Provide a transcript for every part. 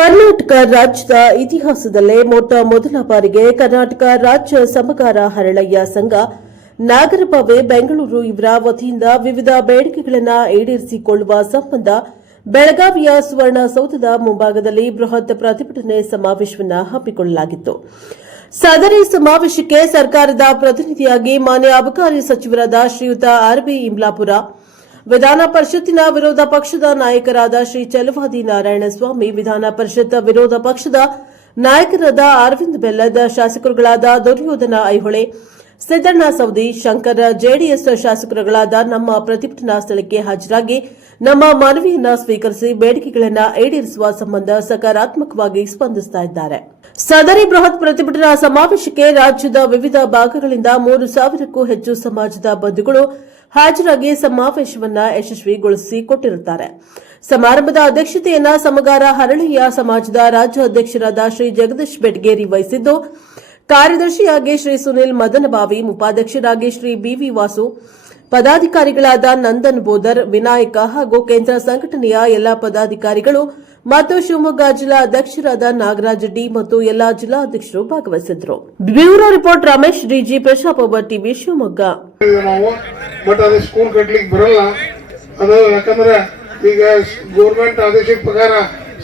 ಕರ್ನಾಟಕ ರಾಜ್ಯದ ಇತಿಹಾಸದಲ್ಲೇ ಮೊಟ್ಟ ಮೊದಲ ಬಾರಿಗೆ ಕರ್ನಾಟಕ ರಾಜ್ಯ ಸಮಗಾರ ಹರಳಯ್ಯ ಸಂಘ ನಾಗರಭಾವೆ ಬೆಂಗಳೂರು ಇವರ ವತಿಯಿಂದ ವಿವಿಧ ಬೇಡಿಕೆಗಳನ್ನು ಈಡೇರಿಸಿಕೊಳ್ಳುವ ಸಂಬಂಧ ಬೆಳಗಾವಿಯ ಸುವರ್ಣಸೌಧದ ಮುಂಭಾಗದಲ್ಲಿ ಬೃಹತ್ ಪ್ರತಿಭಟನೆ ಸಮಾವೇಶವನ್ನು ಹಮ್ಮಿಕೊಳ್ಳಲಾಗಿತ್ತು. ಸದರಿ ಸಮಾವೇಶಕ್ಕೆ ಸರ್ಕಾರದ ಪ್ರತಿನಿಧಿಯಾಗಿ ಮಾನ್ಯ ಅಬಕಾರಿ ಸಚಿವರಾದ ಶ್ರೀಯುತ ಆರ್ಬಿ ಇಮ್ಲಾಪುರ ವಿಧಾನ ಪರಿಷತ್ತಿನ ವಿರೋಧ ಪಕ್ಷದ ನಾಯಕರಾದ ಶ್ರೀ ಚಲವಾದಿ ನಾರಾಯಣಸ್ವಾಮಿ, ವಿಧಾನ ಪರಿಷತ್ ವಿರೋಧ ಪಕ್ಷದ ನಾಯಕರಾದ ಅರವಿಂದ್ ಬೆಲ್ಲದ, ಶಾಸಕರುಗಳಾದ ದುರ್ಯೋಧನ ಐಹೊಳೆ, ಸಿದ್ದಣ್ಣ ಸೌದಿ ಶಂಕರ್ ಜೆಡಿಎಸ್ ಶಾಸಕರುಗಳಾದ ನಮ್ಮ ಪ್ರತಿಭಟನಾ ಸ್ಥಳಕ್ಕೆ ಹಾಜರಾಗಿ ನಮ್ಮ ಮನವಿಯನ್ನು ಸ್ವೀಕರಿಸಿ ಬೇಡಿಕೆಗಳನ್ನು ಈಡೇರಿಸುವ ಸಂಬಂಧ ಸಕಾರಾತ್ಮಕವಾಗಿ ಸ್ಪಂದಿಸುತ್ತಿದ್ದಾರೆ ಸದರಿ ಬೃಹತ್ ಪ್ರತಿಭಟನಾ ಸಮಾವೇಶಕ್ಕೆ ರಾಜ್ಯದ ವಿವಿಧ ಭಾಗಗಳಿಂದ ಮೂರು ಸಾವಿರಕ್ಕೂ ಹೆಚ್ಚು ಸಮಾಜದ ಬಂಧುಗಳು ಹಾಜರಾಗಿ ಸಮಾವೇಶವನ್ನ ಯಶಸ್ವಿಗೊಳಿಸಿ ಕೊಟ್ಟಿರುತ್ತಾರೆ. ಸಮಾರಂಭದ ಅಧ್ಯಕ್ಷತೆಯನ್ನ ಸಮಗಾರ ಹರಳಿಯ ಸಮಾಜದ ರಾಜ್ಯ ಅಧ್ಯಕ್ಷರಾದ ಶ್ರೀ ಜಗದೀಶ್ ಬೆಟಗೇರಿ ವಹಿಸಿದ್ದು, ಕಾರ್ಯದರ್ಶಿಯಾಗಿ ಶ್ರೀ ಸುನಿಲ್ ಮದನಬಾವಿ, ಉಪಾಧ್ಯಕ್ಷರಾಗಿ ಶ್ರೀ ಬಿವಿ ವಾಸು ಪದಾಧಿಕಾರಿಗಳಾದ ನಂದನ್ ಬೋದರ್ ವಿನಾಯಕ ಹಾಗೂ ಕೇಂದ್ರ ಸಂಘಟನೆಯ ಎಲ್ಲಾ ಪದಾಧಿಕಾರಿಗಳು ಮತ್ತು ಶಿವಮೊಗ್ಗ ಜಿಲ್ಲಾ ಅಧ್ಯಕ್ಷರಾದ ನಾಗರಾಜ್ ಡಿ ಮತ್ತು ಎಲ್ಲಾ ಜಿಲ್ಲಾಧ್ಯಕ್ಷರು ಭಾಗವಹಿಸಿದ್ರು ಬ್ಯೂರೋ ರಿಪೋರ್ಟ್ ರಮೇಶ್, ಡಿಜಿ ಒಬ್ಬ ಟಿವಿ ಶಿವಮೊಗ್ಗ. ಸ್ಕೂಲ್ ಕಟ್ಲಿಕ್ಕೆ ಬರಲ್ಲ. ಈಗ ಗೌರ್ಮೆಂಟ್ ಆದೇಶದ ಪ್ರಕಾರ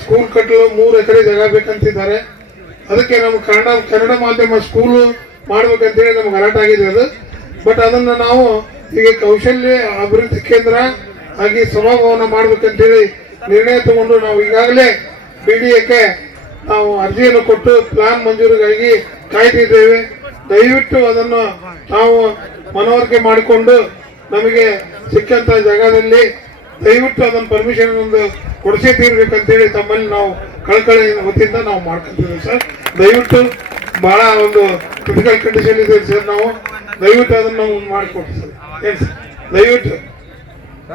ಸ್ಕೂಲ್ ಕಟ್ಟಲು ಮೂರು ಎಕರೆ ಜಾಗ ಬೇಕಂತಿದ್ದಾರೆ. ಅದಕ್ಕೆ ನಮ್ಮ ಕನ್ನಡ ಕನ್ನಡ ಮಾಧ್ಯಮ ಸ್ಕೂಲು ಮಾಡ್ಬೇಕಂತೇಳಿ ನಮ್ಗೆ ಅಲರ್ಟ್ ಆಗಿದೆ ಅದು. ಬಟ್ ಅದನ್ನು ನಾವು ಈಗ ಕೌಶಲ್ಯ ಅಭಿವೃದ್ಧಿ ಕೇಂದ್ರ ಆಗಿ ಸಭಾಭವನ ಮಾಡ್ಬೇಕಂತೇಳಿ ನಿರ್ಣಯ ತಗೊಂಡು ನಾವು ಈಗಾಗಲೇ ಬಿ ಡಿ ಎಕ್ಕೆ ನಾವು ಅರ್ಜಿಯನ್ನು ಕೊಟ್ಟು ಪ್ಲಾನ್ ಮಂಜೂರಿಗಾಗಿ ಕಾಯ್ತಿದ್ದೇವೆ ದಯವಿಟ್ಟು ಅದನ್ನು ನಾವು ಮನವರಿಕೆ ಮಾಡಿಕೊಂಡು ನಮಗೆ ಸಿಕ್ಕಂತ ಜಾಗದಲ್ಲಿ ದಯವಿಟ್ಟು ಅದನ್ನು ಪರ್ಮಿಷನ್ ಒಂದು ಕೊಡಿಸೇ ತೀರ್ಬೇಕಂತೇಳಿ ತಮ್ಮಲ್ಲಿ ನಾವು ಕಳಕಳಿ ವತಿಯಿಂದ ನಾವು ಮಾಡ್ಕೊಂತೀವಿ ಸರ್. ದಯವಿಟ್ಟು ಬಹಳ ಒಂದು ಕ್ರಿಟಿಕಲ್ ಕಂಡೀಷನ್ ಇದೆ ಸರ್ ನಾವು. ದಯವಿಟ್ಟು ಅದನ್ನು ನಾವು ಮಾಡಿಕೊಡ್ತೀವಿ ಸರ್. ದಯವಿಟ್ಟು